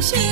She